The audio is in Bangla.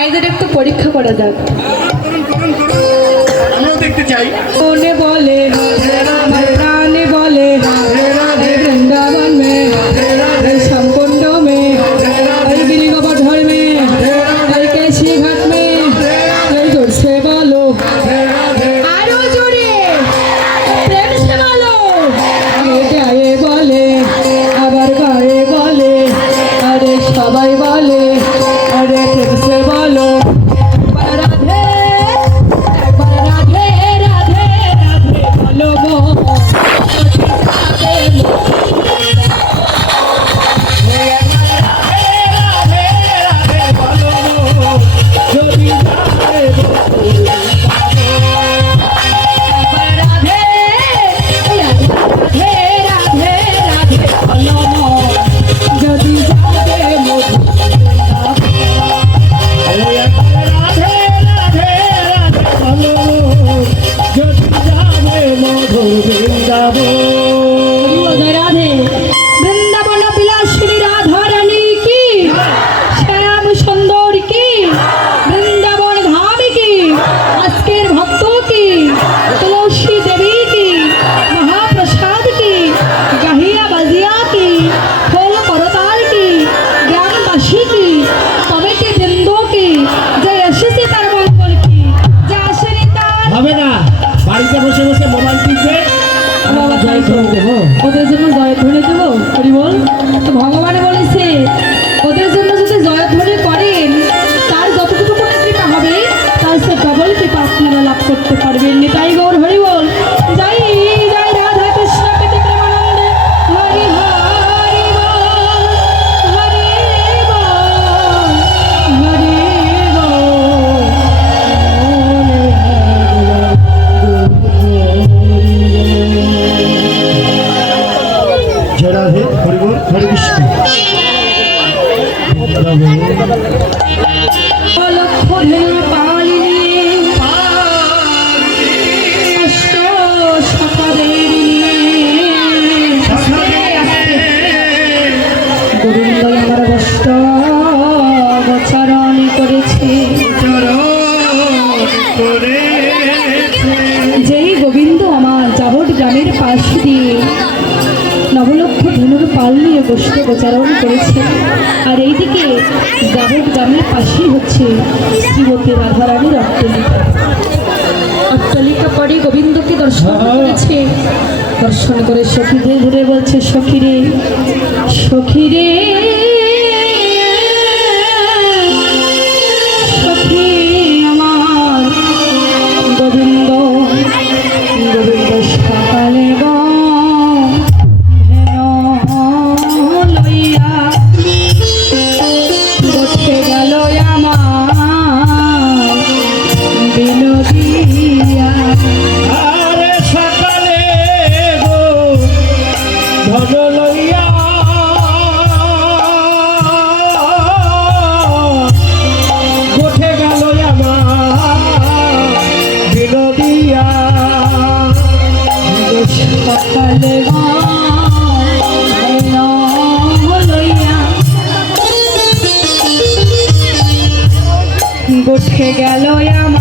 মায়েদের একটু পরীক্ষা করা যাক। আমিও দেখতে চাই। মনে বলে প্রাণে বলে বৃন্দাবন মে সম্পূর্ণ মে गिरी गोवर्धन में कैसी घाट में जोर से बोलो आरो जोरे प्रेम से बोलो गाए बोले आबार गाए बोले अरे सबाई बोले अरे प्रेम से बोलो राधे राधे राधे राधे बोलो ওদের জন্য জয়ধ্বনি দেবো হরি বল। তো ভগবান বলেছে ওদের জন্য যদি জয়ধ্বনি করেন তার যতটুকু কৃপা হবে তার সে ডবল কৃপা আপনারা লাভ করতে পারবেন। নিতাই গৌর হরি বল। জয় জয় রাধা কৃষ্ণ প্রীতি প্রেমানন্দে হরি হরি বল হরি বল হরি রাধে হরি বল হরে কৃষ্ণ। গোবিন্দ আমার কষ্ট গোচরণ করেছে। যেই গোবিন্দ আমার যাবট গ্রামের পাশ দিয়ে নবলক্ষ ধনুর পাল নিয়ে গোষ্ঠ গোচারণ করেছে। আর এইদিকে যাবট গ্রামের পাশেই হচ্ছে শ্রীমতী রাধারানীর অট্টালিকা। অট্টালিকা পরে গোবিন্দকে দর্শন করেছে। দর্শন করে সখীদের ঘুরে বলছে সখীরে সখীরে সখী আমার গোবিন্দ গোবিন্দ সকালে উঠে গেল আমার